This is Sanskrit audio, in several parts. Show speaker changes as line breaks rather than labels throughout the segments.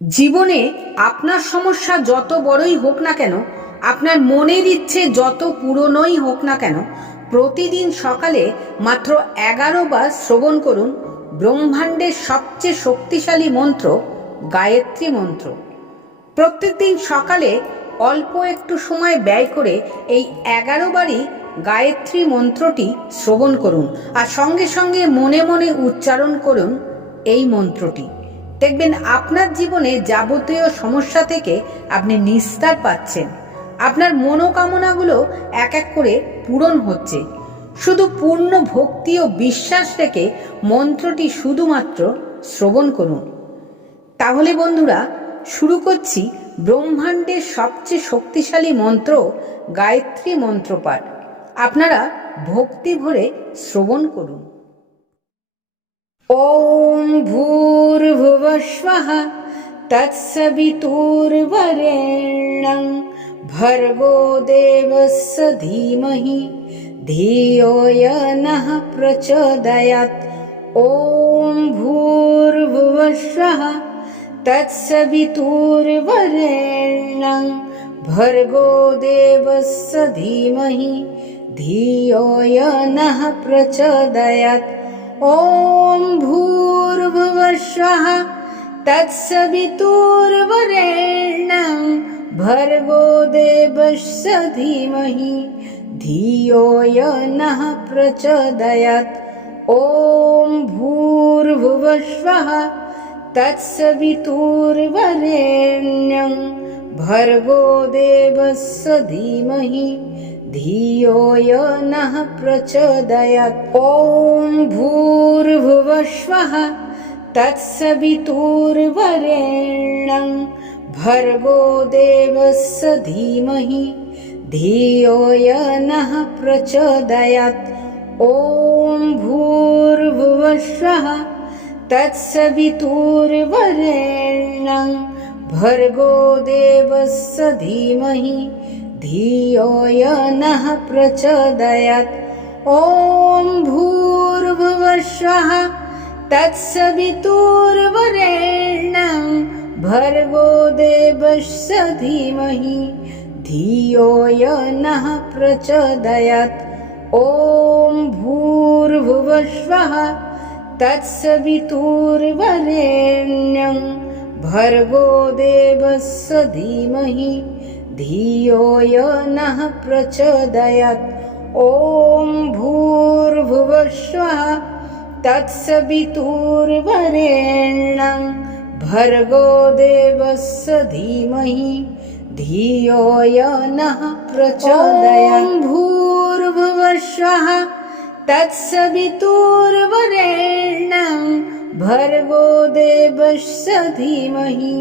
জীবনে আপনার সমস্যা যত বড়ই হোক না কেন, আপনার মনের ইচ্ছে যত পুরনোই হোক না কেন, প্রতিদিন সকালে মাত্র এগারো বার শ্রবণ করুন ব্রহ্মাণ্ডের সবচেয়ে শক্তিশালী মন্ত্র, গায়ত্রী মন্ত্র। প্রত্যেকদিন সকালে অল্প একটু সময় ব্যয় করে এই এগারো বারই গায়ত্রী মন্ত্রটি শ্রবণ করুন আর সঙ্গে সঙ্গে মনে মনে উচ্চারণ করুন এই মন্ত্রটি। দেখবেন আপনার জীবনে যাবতীয় সমস্যা থেকে আপনি নিস্তার পাচ্ছেন। আপনার মনোকামনাগুলো এক এক করে পূরণ হচ্ছে। শুধু পূর্ণ ভক্তি ও বিশ্বাস রেখে মন্ত্রটি শুধুমাত্র শ্রবণ করুন। তাহলে বন্ধুরা, শুরু করছি ব্রহ্মাণ্ডের সবচেয়ে শক্তিশালী মন্ত্র, গায়ত্রী মন্ত্রপাঠ। আপনারা ভক্তি ভরে শ্রবণ করুন। ॐ भूर्भुवस्वः तत्सवितुर्वरेण्यं भर्गो देवस्य धीमहि धियो य नः प्रचोदयात्। ॐ भूर्भुवस्वः तत्सवितुर्वरेण्यं भर्गो देवस्य धीमहि धियो य नः प्रचोदयात्। ॐ भूर्भुवस्वः तत्सवितुर्वरेण्यं भर्गो देवस्य धीमहि धियो य नः प्रचोदयात्। ॐ भूर्भुवस्वः तत्सवितुर्वरेण्यं भर्गो देवस्य धीमहि धियो य नः प्रचोदयात्। ॐ भूर्भुवस्वः तत्सवितुर्वरेण्यं भर्गो देवस्य धीमहि धियो य नः प्रचोदयात्। ॐ भूर्भुवस्वः तत्सवितुर्वरेण्यं भर्गो देवस्य धीमहि धियो य नः प्रचोदयात्। ॐ भूर्भुवस्वः तत्सवितुर्वरेण्यं भर्गो देवस्य धीमहि धियो य नः प्रचोदयात्। ॐ भूर्भुवस्वः तत्सवितुर्वरेण्यं भर्गो देवस्य धीमहि धियो य नः प्रचोदयात्। ॐ भूर्भुवस्वः तत्सवितुर्वरेण्यं भर्गो देवस्य धीमहि धियो य नः प्रचोदयात्। भूर्भुवस्वः तत्सवितुर्वरेण्यं भर्गो देवस्य धीमहि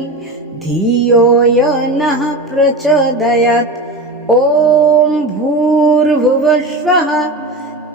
य नः प्रचोदयात्। ॐ भूर्भुवस्वः